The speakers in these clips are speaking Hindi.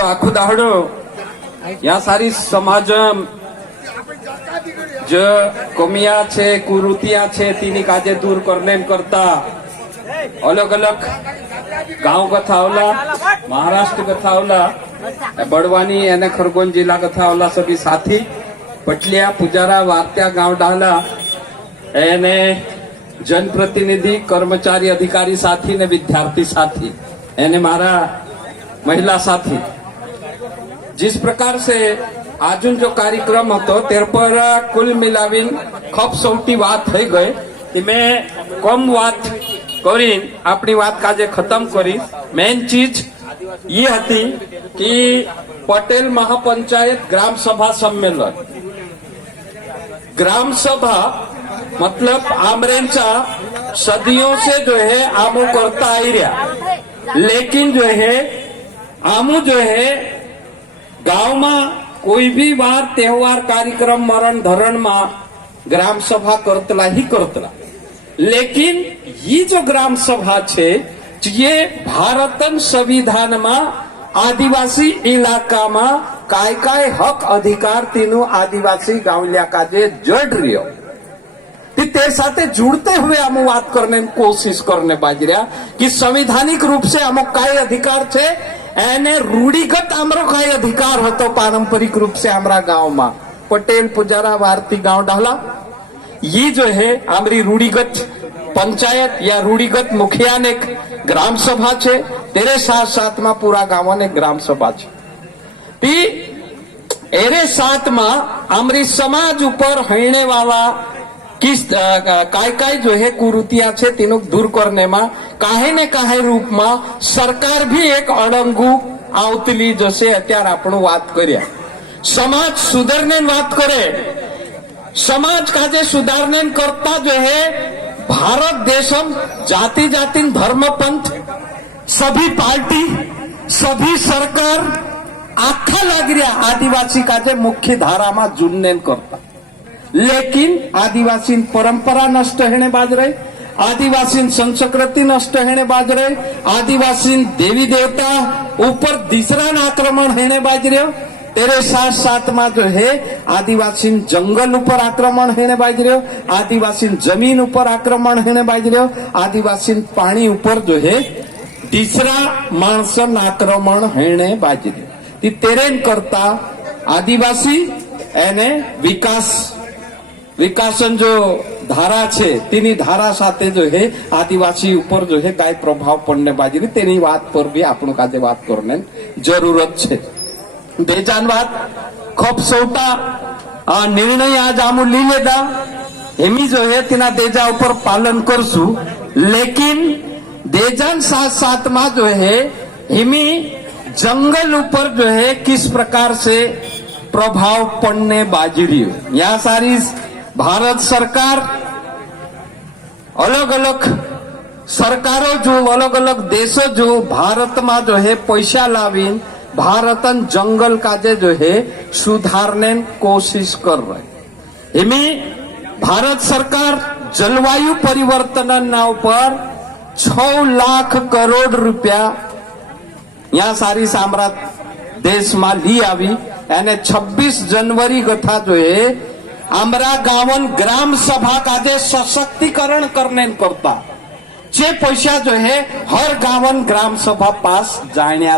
असं आखू दाहडो या सारी समाज जो कमिया छे कुरूतिया छे तीनी काजे दूर करने करता अलग अलग गांव कथा आवला महाराष्ट्र कथा आवला बड़वानी एने खरगोन जिला कथा आवला सभी साथी पटलिया पुजारा वार्त्या गांव डाला एने जनप्रतिनिधि कर्मचारी अधिकारी साथी ने विद्यार्थी साथी एने मारा महिला साथी जिस प्रकार से आजुन जो कार्यक्रम હતો તેર પર કુલ મિલાવીન ખૂબ સૌટી વાત થઈ ગઈ કે મેં કમ વાત કરીને આપણી વાત કાજે ખતમ કરી મેન ચીજ એ હતી કે પટેલ महापंचायत ग्राम सभा सम्मेलन ग्राम सभा मतलब आमरेंचा सदियों से जो है आमू करता आई रहा लेकिन जो है आमू जो है गांव में कोई भी बार त्योहार कार्यक्रम मरण धरण में ग्राम सभा करतला ही करतला लेकिन ये जो ग्राम सभा छे ये भारतन संविधान में आदिवासी इलाका में काय काय हक अधिकार तीनों आदिवासी गांवलिया का जे जड़ रियो ते साथे जुड़ते हुए हम बात करने की कोशिश करने बाज रहा कि संवैधानिक रूप से हम काय अधिकार छे एने रूढ़िगत आमरो काय अधिकार होतो पारंपरिक रूप से हमारा गांव में पटेल पुजारा वारती गांव डाला ये जो है हमारी रूढ़िगत पंचायत या रूढ़िगत मुखिया ने ग्राम सभा छे तेरे साथ साथ में पूरा गांव ने ग्राम सभा छे एरे साथ में हमारी समाज ऊपर हईने वाला किस काय काय जो है कुरूतिया छे तीनों दूर करने में काहे ने काहे रूप में सरकार भी एक अड़ंगू आवतली जैसे अत्यार आपणो बात कर्या समाज सुधरने बात करे समाज काजे सुधारने करता जो है भारत देशम जाति जाति धर्म पंथ सभी पार्टी सभी सरकार आखा लग रहा आदिवासी काजे मुख्य धारा में जुड़ने करता लेकिन आदिवासी परंपरा नष्ट होने बाज रहे आदिवासी संस्कृति नष्ट होने बाज रहे आदिवासी देवी देवता ऊपर तीसरा आक्रमण होने बाज रहे तेरे साथ साथ में जो है आदिवासी जंगल ऊपर आक्रमण होने बाज रहे आदिवासी जमीन ऊपर आक्रमण होने बाज रहे आदिवासी पानी ऊपर जो है तीसरा मानसन आक्रमण होने बाज रहे तेरे करता आदिवासी एने विकासन जो धारा छे तेनी धारा साथे जो है आदिवासी ऊपर जो है काय प्रभाव पड़ने बाजी तेनी बात पर भी आपणो काजे बात करने जरूरत छे बेजान बात खूब सौटा निर्णय आज आमू ली लेदा हेमी जो है तेना देजा ऊपर पालन करसु लेकिन देजान साथ साथ में जो है हेमी जंगल ऊपर जो है किस प्रकार से प्रभाव पड़ने बाजी रही यहाँ सारी भारत सरकार अलग अलग सरकारों जो अलग अलग देशों जो भारत में जो है पैसा लावी भारतन जंगल का जो है सुधारने कोशिश कर रहे इनमें भारत सरकार जलवायु परिवर्तन नाव पर 6 लाख करोड़ रुपया यहाँ सारी साम्राज्य देश में ली आवी यानी 26 जनवरी कथा जो है आमरा गावन ग्राम सभा का जे सशक्तिकरण करने करता जे पैसा जो है हर गावन ग्राम सभा पास जाने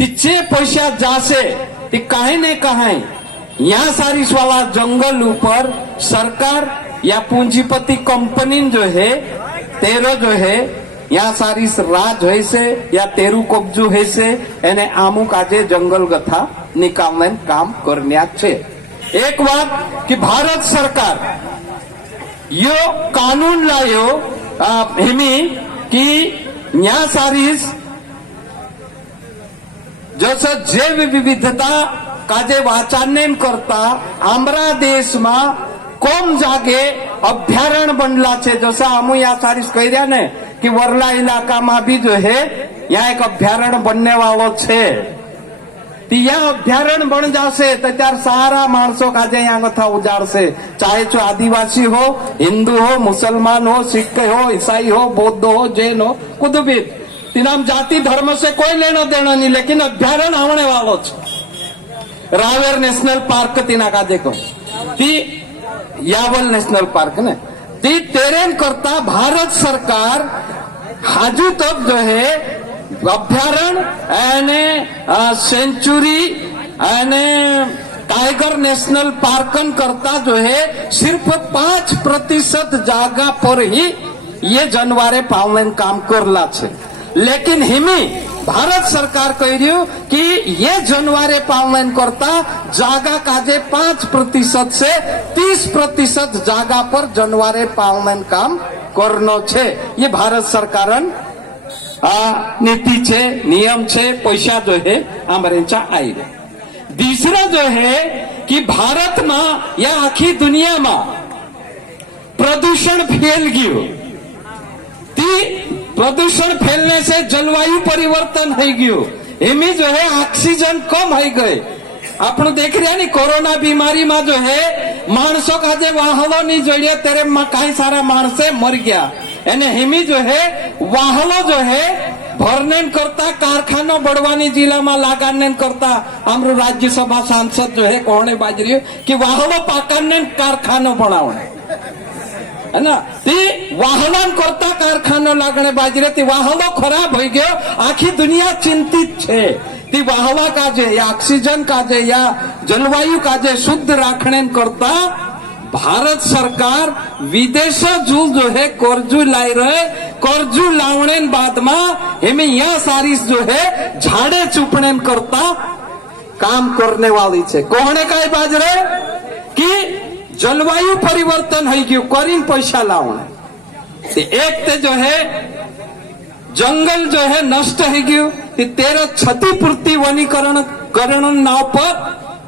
जे पैसा जासे ती काहे ने कहे यहाँ सारी वाला जंगल ऊपर सरकार या पूंजीपति कंपनी जो है तेरो जो है यहाँ सारी राज है से या तेरू कब्जू है से एने आमू काजे जंगल गथा निकालने काम करने छे एक बात कि भारत सरकार यो कानून लायो हेमी कि यहाँ सारी जैसे जैव विविधता काजे वाचाने करता आमरा देश में कम जागे अभ्यारण्य बनला छे जैसा हम यहाँ सारी कह रहा ने कि वरला इलाका में भी जो है यहाँ एक अभ्यारण्य बनने वालों छे यहाँ अभ्यारण्य बन जासे तो त्यार सारा माणसों काजे यहाँ कथा उजाड़ से चाहे जो आदिवासी हो हिंदू हो मुसलमान हो सिख हो ईसाई हो बौद्ध हो जैन हो कुछ भी नाम जाति धर्म से कोई लेना देना नहीं, लेकिन अभ्यारण्य आने वालों छे। रावेर नेशनल पार्क तीना का देखो ती यावल नेशनल पार्क ने ती तेरेन करता भारत सरकार हाजू तक जो है अभ्यारण्य एने सेंचुरी एने टाइगर नेशनल पार्कन करता जो है सिर्फ 5% जागा पर ही ये जानवरे पालन काम करला छे। लेकिन हिमी भारत सरकार कह रही हो कि ये जानवरे पालन करता जागा काजे 5% से 30% जागा पर जानवरे पालन काम करनो छे। ये भारत सरकारन नीति छे, नियम छे, पैसा जो है आमरेंचा आई रहे। तीसरा जो है कि भारत में या आखी दुनिया में प्रदूषण फैल गयो। प्रदूषण फैलने से जलवायु परिवर्तन हो गयो। एमी जो है ऑक्सीजन कम हो गए। आपण देख रहे नहीं कोरोना बीमारी में जो है मानसों का जो वाहनों नहीं जोड़िए तेरे कई सारा मानसे मर गया। एने हेमी जो है वाहनों जो है भरने करता कारखाना बड़वानी जिला में लगाने करता हमारे राज्यसभा सांसद जो है कहने बाज रही है कि वाहनों पाकाने कारखाना बनावने है ना। ती वाहन करता कारखाना लागने बाज रहे ती वाहनों खराब हो गयो। आखी दुनिया चिंतित छे ती वाहवा काजे या ऑक्सीजन काजे या जलवायु काजे शुद्ध राखने करता भारत सरकार विदेश जो है कर्जू लाई रहे। कर्जू लावने बाद में हमें यह सारी जो है झाड़े चुपने करता काम करने वाली छे। कोहने का बाज रहे कि जलवायु परिवर्तन हो गयो करीन पैसा लावने। एक ते जो है जंगल जो है नष्ट हो गयो तेरा क्षतिपूर्ति वनीकरण करण नाव पर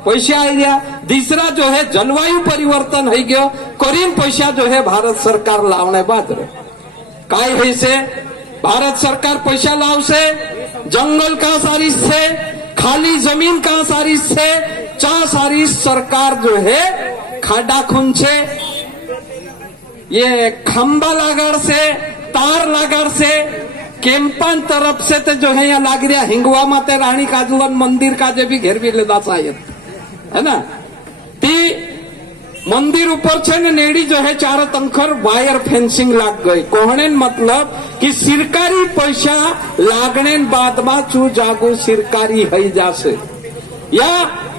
पैसा आ गया। तीसरा जो है जलवायु परिवर्तन हो गयो करीन पैसा जो है भारत सरकार लावने बाद काय है से भारत सरकार पैसा लाव से जंगल का सारी से खाली जमीन का सारी से चा सारी सरकार जो है खाडा खून से ये खंबा लगाड़ से तार लगाड़ से केम्पन तरफ से तो जो है यहाँ लाग रहा हिंगवा माते रानी काजलन मंदिर का जो भी घेर भी लेदा शायद है ना। ती मंदिर ऊपर छे ने नेड़ी जो है चारों तंखर वायर फेंसिंग लाग गई। कोहने मतलब कि सरकारी पैसा लागने बाद में चू जागू सरकारी हो जासे या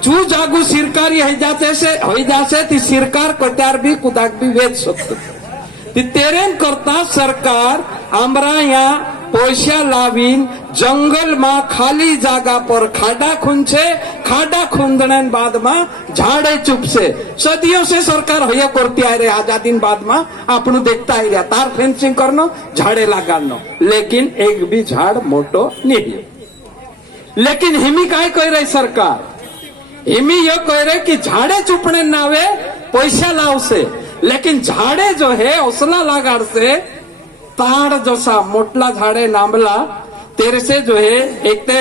चू जागू सरकारी हो जासे ती सरकार कटार भी कुदाक भी वेच सकते। तेरेन करता सरकार आमरा यहाँ पैसा लावीन जंगल में खाली जागा पर खाडा खूंचे। खाडा खूंदने बाद में झाड़े चुप से सदियों से सरकार होया करती आ रही। आजादी बाद में आपनु देखता ही रहा तार फेंसिंग करनो झाड़े लगानो लेकिन एक भी झाड़ मोटो नहीं। लेकिन हिमी काय कह रही सरकार हिमी ये कह रहे कि झाड़े चुपने नावे पैसा लाव से लेकिन झाड़े जो है हौसला लगाड़ से ताड़ जसा मोटला झाड़े नामला तेरे से जो है एक ते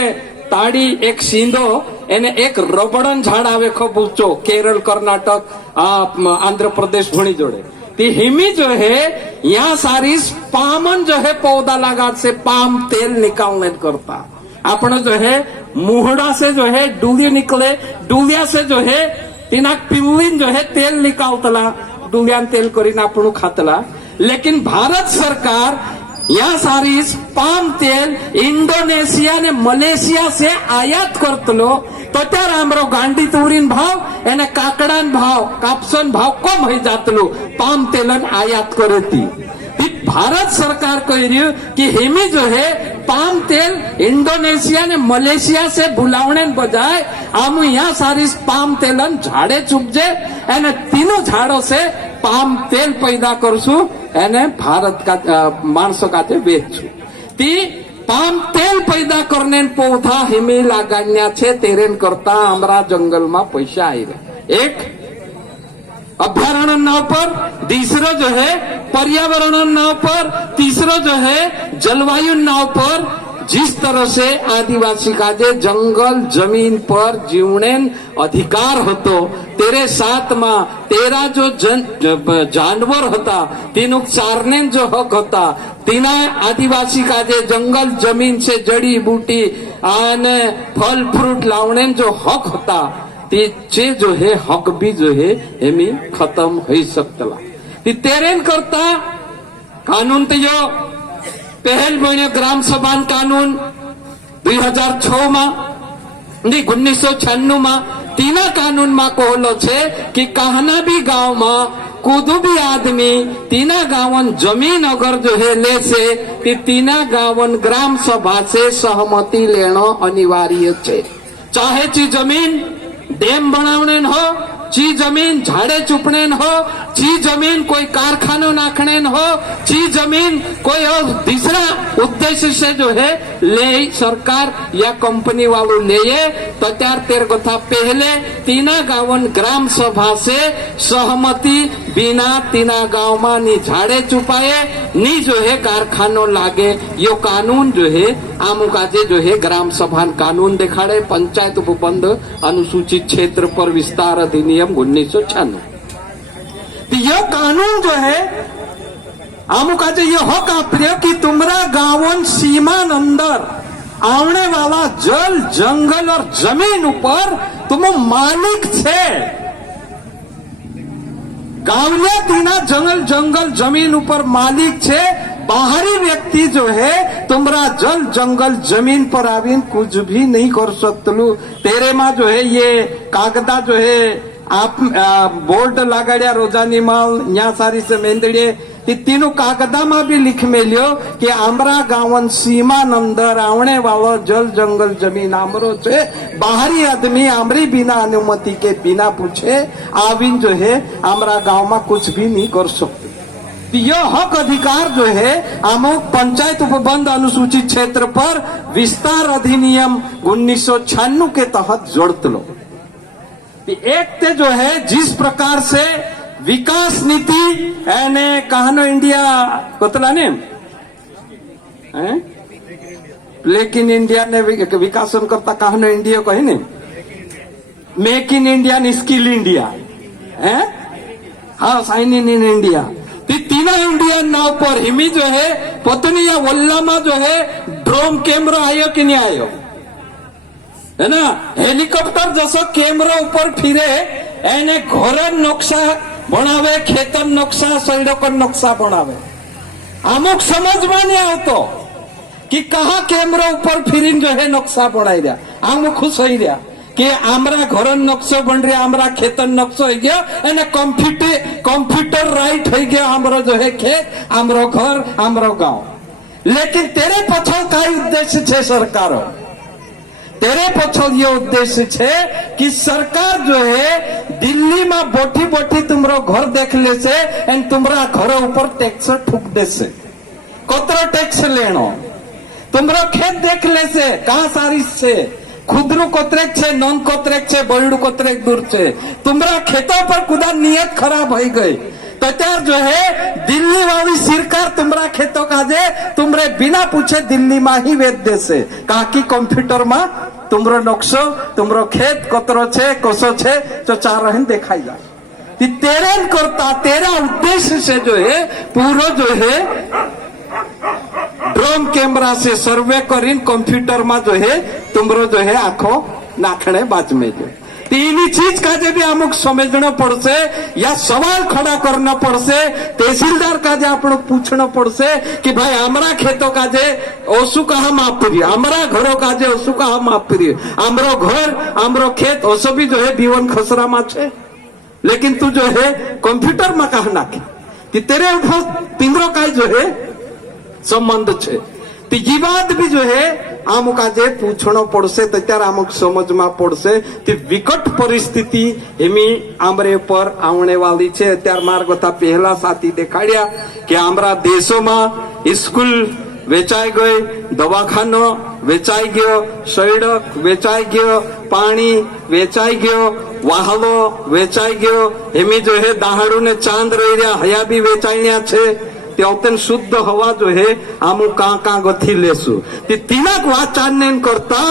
ताड़ी एक सींधो एने एक रबड़न झाड़ आवे खूब ऊंचो केरल कर्नाटक आंध्र प्रदेश भुणी जोड़े ती हिमी जो है यहाँ सारी पामन जो है पौधा लगाड़ से पाम तेल निकालने करता। अपने जो है मुहड़ा से जो है डूलिया निकले डूलिया से जो है तिना पिल्लिन जो है तेल निकालतला डूलियान तेल करीन आपनु खातला। लेकिन भारत सरकार यहाँ सारी पाम तेल इंडोनेशिया ने मलेशिया से आयात करतलो तो त्यार आमरो गांडी तुरीन भाव एने काकड़ान भाव कापसन भाव कम हो जातलो पाम तेलन आयात करती। भारत सरकार कह रही है कि हेमी जो है पाम तेल इंडोनेशिया ने मलेशिया से बुलावने बजाय आम यहाँ सारी पाम तेलन झाड़े चुपजे एने तीनों झाड़ों से पाम तेल पैदा करसु एने भारत का माणसों का बेचू। ती पाम तेल पैदा करने पौधा हिमी लगान्या छे तेरेन करता हमारा जंगल में पैसा आई रहे। एक अभ्यारण्य नाव पर तीसरा जो है पर्यावरण नाव पर तीसरा जो है जलवायु नाव पर जिस तरह से आदिवासी का जे जंगल जमीन पर जीवने अधिकार होतो तेरे साथ में तेरा जो जानवर होता तीनों चारने जो हक होता तीना आदिवासी का जे जंगल जमीन से जड़ी बूटी आने फल फ्रूट लावने जो हक होता ते जो है हक भी जो है हेमी खत्म हो सकतला ती तेरेन करता कानून ते जो पहल महीने ग्राम सभा कानून 2006 में 1996 में तीना कानून में कहलो छे कि कहना भी गांव में कोदू भी आदमी तीना गावन जमीन अगर जो है ले से तीना गावन ग्राम सभा से सहमति लेना अनिवार्य छे। चाहे ची जमीन डैम बनावने हो, ची जमीन झाड़े चुपने हो, ची जमीन कोई कारखानो नाखने हो, ची जमीन कोई और दूसरा उद्देश्य से जो है ले सरकार या कंपनी वालों ले तो त्यार तेर कथा पहले तीना गावन ग्राम सभा से सहमति बिना तीना गांव में नी झाड़े चुपाए नी जो है कारखानो लागे यो कानून जो है आमुकाजे जो है ग्राम सभा कानून दिखाड़े पंचायत उपबंध अनुसूचित क्षेत्र पर विस्तार अधिनियम 1996। यो कानून जो है आमुकाजे ये हक आप्रिय कि तुम्हारा गावन सीमा अंदर आने वाला जल जंगल और जमीन ऊपर तुम मालिक छे। गावलिया तीना जंगल जमीन ऊपर मालिक छे। बाहरी व्यक्ति जो है तुम्हारा जल जंगल जमीन पर आवीन कुछ भी नहीं कर सकतलू। तेरे मां जो है ये कागदा जो है आप बोर्ड लगाड़िया रोजानी माल न्या सारी से मेंदड़िए तीनों कागदा में भी लिख मेल्यो कि आमरा गावन सीमा अंदर आने वालो जल जंगल जमीन आमरो छे। बाहरी आदमी आमरी बिना अनुमति के बिना पूछे आविन जो है आमरा गांव में कुछ भी नहीं कर सकते। यह हक अधिकार जो है अमुक पंचायत उपबंध अनुसूचित क्षेत्र पर विस्तार अधिनियम 1996 के तहत जोड़त लो। एक ते जो है जिस प्रकार से विकास नीति एने कहनो इंडिया कोतला ने प्लेक इन इंडिया ने विकासन करता कहनो इंडिया कहे ने मेक इन इंडिया ने स्किल इंडिया है हाँ साइन इन इंडिया तीना इंडिया नाव पर हिमी जो है पत्नी या वल्ला में जो है ड्रोन कैमरा आयो कि नहीं आयो है ना। हेलिकॉप्टर जसो कैमरा ऊपर फिरे एने घर नक्शा बनावे खेतर नक्शा सड़क नक्शा बनावे अमुक समझ में नहीं आवतो कि कहा कैमरा ऊपर फिरीन जो है नक्शा बनाई रहा आम खुश हो रहा कि आमरा घर नक्शो बन रहा आमरा खेतर नक्शो हो गया एने कंप्यूटर राइट हो गया आमरो जो है खेत आमरो घर आमरो गांव। लेकिन तेरे पछल का उद्देश्य छे सरकारो तेरे पछल ये उद्देश्य छे कि सरकार जो है दिल्ली में बोठी बोठी तुमरो घर देख ले से एंड तुम्हारा घर ऊपर टैक्स ठुक दे से कोतरो टैक्स लेनो तुमरो खेत देख ले से कहा सारी से खुदरू कोतरेक छे नॉन कोतरेक छे बड़ू कोतरेक दूर छे तुम्हारा खेतों पर कुदा नियत खराब हो गई तो त्यार जो है दिल्ली वाली सरकार तुम्हारा खेतों का जे तुमरे बिना पूछे दिल्ली में ही वेच दे से कहा कि कंप्यूटर में तुमरो नक्शो तुमरो खेत कोतरो छे कोसो छे तो चार रहन दिखाई जा तेरे करता तेरा उद्देश्य से जो है पूरा जो है ड्रोन कैमरा से सर्वे करीन कंप्यूटर में जो है तुमरो जो है आंखों नाखने बाज में जो तीनी चीज का जे भी अमुक समझना पड़से या सवाल खड़ा करना पड़से तहसीलदार का जे आप पूछना पड़से कि भाई हमारा खेतों का जे ओसु कहा माप रही हमारा घरों का जे ओसु कहा माप रही हमरो घर हमरो खेत ओसो भी जो है दीवन खसरा में छे लेकिन तू जो है कंप्यूटर में कहा नाखे कि तेरे पिंजरो का जो है संबंध छे तीजी बात भी जो है आमुका जे पूछनो पड़से त्यार आमुक समझ में पड़से ती विकट परिस्थिति हेमी आमरे पर आने वाली छे। त्यार मार्ग था पहला साथी देखाड़िया कि आमरा देशों में स्कूल वेचाई गई दवाखानो वेचाई गयो सड़क वेचाई गयो पानी वेचाई गयो वाहलो वेचाई गयो हेमी जो है दाहाड़ू ने चांद रही रहा हया भी वेचाई छे ते शुद्ध हवा जो है आमु का गथी लेसु तीनाक वाचान्य करता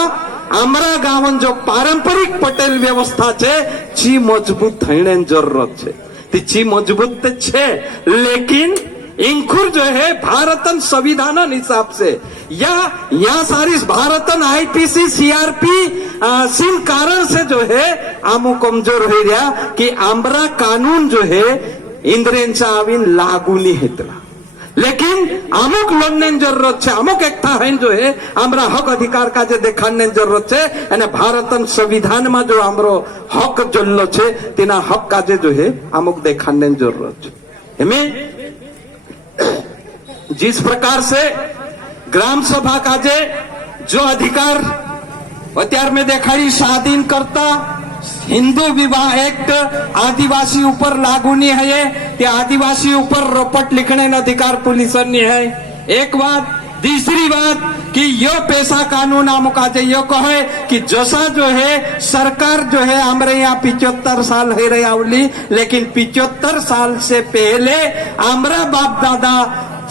आमरा गावन जो पारंपरिक पटेल व्यवस्था छे ची मजबूत थईने जरूरत छे ती ची मजबूत छे लेकिन इंखुर जो है भारतन संविधान हिसाब से या सारी भारतन आईपीसी सीआरपी सिन कारण से जो है आमो कमजोर हो गया कि आमरा कानून जो है इंद्रेंचा आवीन लागू नहीं हेतला लेकिन अमुक लड़ने जरूरत है अमुक एक था जो है हमरा हक अधिकार का जे देखाने जरूरत है અને भारतन संविधान में जो हमरो हक जल्लो छे तेना हक का जो है अमुक देखाने जरूरत है हमें जिस प्रकार से ग्राम सभा का जो अधिकार अत्यार में देखाड़ी स्वाधीन करता हिंदू विवाह एक्ट आदिवासी ऊपर लागू नहीं है कि आदिवासी ऊपर रपट लिखने का अधिकार पुलिस नहीं है एक बात दूसरी बात कि यह पैसा कानून आमुका यो कहे कि जैसा जो है सरकार जो है हमारे यहाँ 75 साल है रही आवली लेकिन 75 साल से पहले हमारा बाप दादा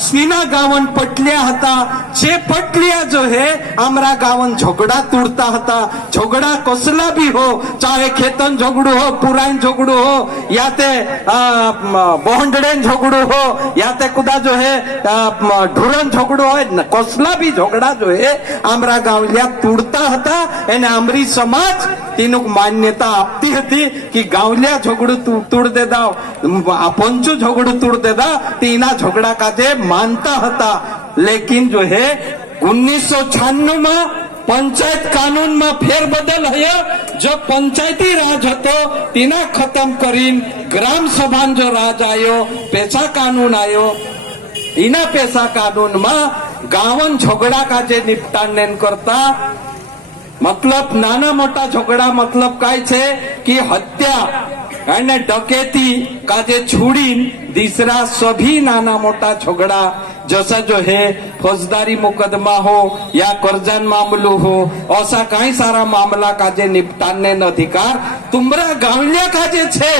सीना गावन पटलिया हता छे पटलिया जो है हमारा गावन झगड़ा तोड़ता हता झगड़ा कसला भी हो चाहे खेतन झगड़ू हो पुरान झगड़ू हो या ते बोहंडड़ेन झगड़ू हो या ते कुदा जो है ढूरन झगड़ू हो कसला भी झगड़ा जो है हमारा गावलिया तोड़ता हता एने अमरी समाज तीनों मान्यता आपती हती कि गावलिया झगड़ू तोड़ दे दाओ पंचो झगड़ू तोड़ दे दा तीना झगड़ा काजे मानता हता लेकिन जो है 1996 में पंचायत कानून में फेरबदल है जो पंचायती राज हतो तीना खत्म करीन ग्राम सभा जो राज आयो पैसा कानून आयो इना पैसा कानून में गावन झगड़ा का जे निपटान करता मतलब नाना मोटा झगड़ा मतलब काय छे कि हत्या અને डकैती का जे छुड़ी दूसरा सभी नाना मोटा झगड़ा जैसा जो है फौजदारी मुकदमा हो या कर्जन मामलो हो ऐसा कई सारा मामला का जे निपटाने अधिकार तुमरा गावलिया का जे छे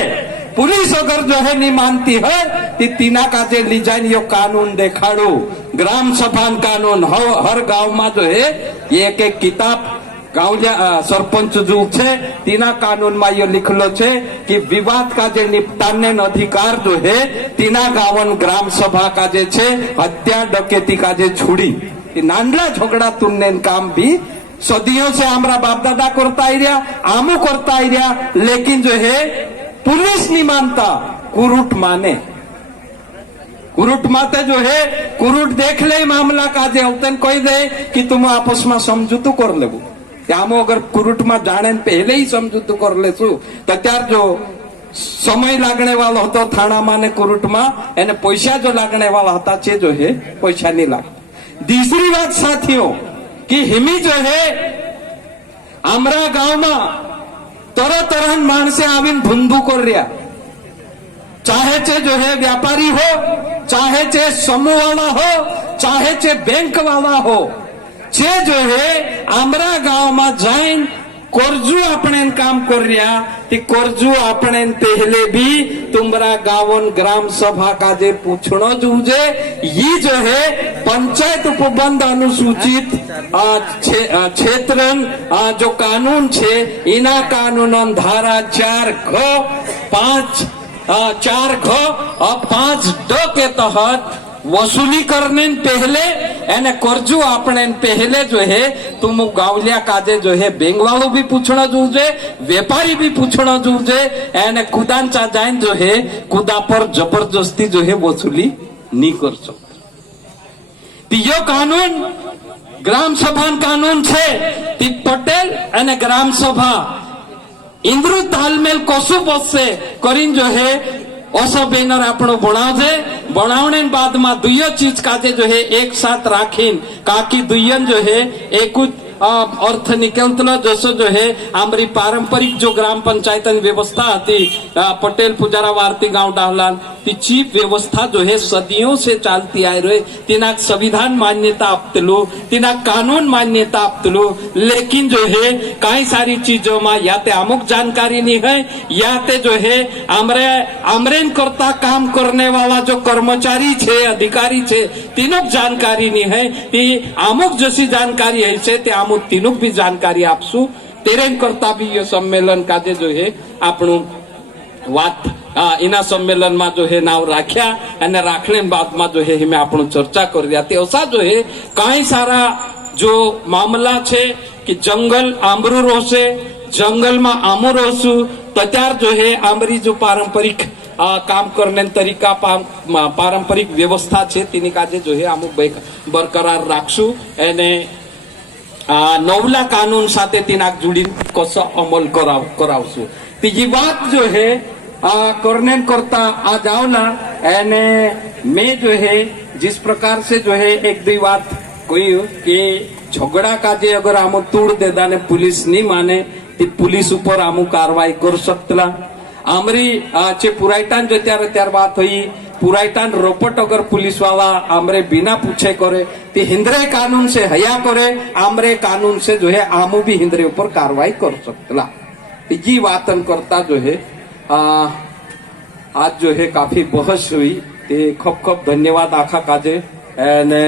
पुलिस अगर जो है नहीं मानती है तो तीना का जे लीजाइन यो कानून देखाड़ो ग्राम सभा कानून हर गांव में जो है एक एक किताब गावलिया सरपंच जो छे तीना कानून में ये लिखलो छे कि विवाद का जे निपटाने अधिकार जो है तीना गावन ग्राम सभा का जे छे हत्या डकैती का जे छुड़ी नानला झगड़ा तुन्ने काम भी सदियों से हमारा बाप दादा करता ही रहा आमू करता ही रहा लेकिन जो है पुलिस नहीं मानता कुरूट माने कुरूट माते जो है कुरूट देख ले मामला का जे उतन कोई दे कि तुम आपस में समझौतो कर लेबो आमो अगर कुरूट में जाने पहले ही समझौतो कर लेसु तो त्यार जो समय लागने वाला होता थाना माने कुरूट में एने पैसा जो लागने वाला होता छे जो है पैसा नहीं लाग दूसरी बात साथियों कि हिमी जो है हमारा गांव में तरह तरह मानसे आवीन धुंधु कर रिया चाहे चे जो है व्यापारी हो चाहे चे समूह वाला हो चाहे चे बैंक वाला हो छे जो है आमरा गांव में जाइन कोरजू अपने काम कर रिया ती कोरजू अपने पहले भी तुमरा गावन ग्राम सभा का जे पूछनो जूजे ये जो है पंचायत उपबंध अनुसूचित क्षेत्रन जो कानून छे इना कानून धारा 4 और 5 के तहत वसूली करने पहले एने कर्जू अपने पहले जो है तुम गावलिया काजे जो है बैंक वालों भी पूछना जूझे व्यापारी भी पूछना जूझे एने कुदान चा जाइन जो है कुदा पर जबरदस्ती जो है वसूली नहीं कर सकते यो कानून ग्राम सभा कानून छे ती पटेल एने ग्राम सभा इंद्रु तालमेल कसु बससे करीन जो है ओसो बैनर आपनो बनावजे बनावने बाद में दुयो चीज काजे जो है एक साथ राखीन काकी दुयन जो है एक अर्थ निकलतलो जसो जो है हमारी पारंपरिक जो ग्राम पंचायत व्यवस्था थी पटेल पुजारा वार्ती गांव डाहलान ती चीफ व्यवस्था जो है सदियों से चलती आ रही तिना संविधान मान्यता आपतलो तिना कानून मान्यता आपतलो लेकिन जो है कई सारी चीजों में या ते अमुक जानकारी नहीं है या ते जो है आमरेन करता काम करने वाला जो कर्मचारी छे अधिकारी छे तीनों जानकारी नहीं है ती अमुक जैसी जानकारी है से ते अमुक तीनों भी जानकारी आपसू तेरे करता भी ये सम्मेलन का जो है आपनु बात इना सम्मेलन में जो है नाव राख्या અને રાખને બાદમાં जो है हिमें આપણું चर्चा कर રહ્યા તે असा जो है कई सारा जो मामला छे कि जंगल आंबरू रोसे जंगल में आमू रोसू त्यार जो है आमरी जो पारंपरिक काम करने तरीका पारंपरिक व्यवस्था है तेनी काजे जो है अमुक बरकरार राखशू एने नवला कानून साथे तीनाक जुड़ी कसो अमल करावशू तीजी बात जो है करने करता आ जाओला एने मैं जो है जिस प्रकार से जो है एक दी बात कोई कि झगड़ा काजे अगर आम तोड़ देदा ने पुलिस नहीं माने ती पुलिस ऊपर आमू कार्रवाई कर सकतला आमरी चे पुरायटान जो त्यार बात हुई पुरायटान रोपट अगर पुलिस वाला आमरे बिना पूछे करे ती हिंद्रे कानून से हया करे आमरे कानून से जो है आमू भी हिंद्रे ऊपर कार्रवाई कर सकतला तीजी वातन करता जो है आज जो है काफी बहस हुई ते खूब धन्यवाद आखा काजे एने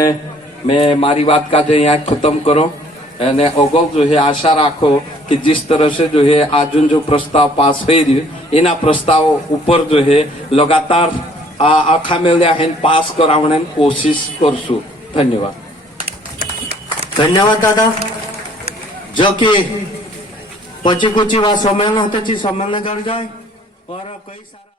मैं मारी बात काजे यहाँ खत्म करो एने अगल जो है आशा राखो कि जिस तरह से जो है आज जो प्रस्ताव पास हो रही इना प्रस्ताव ऊपर जो है लगातार आखा मेल्या है पास करावने कोशिश करसू धन्यवाद धन्यवाद दादा जो कि पची कुची वा सम्मेलन होते सम्मेलन कर जाए और कई सारा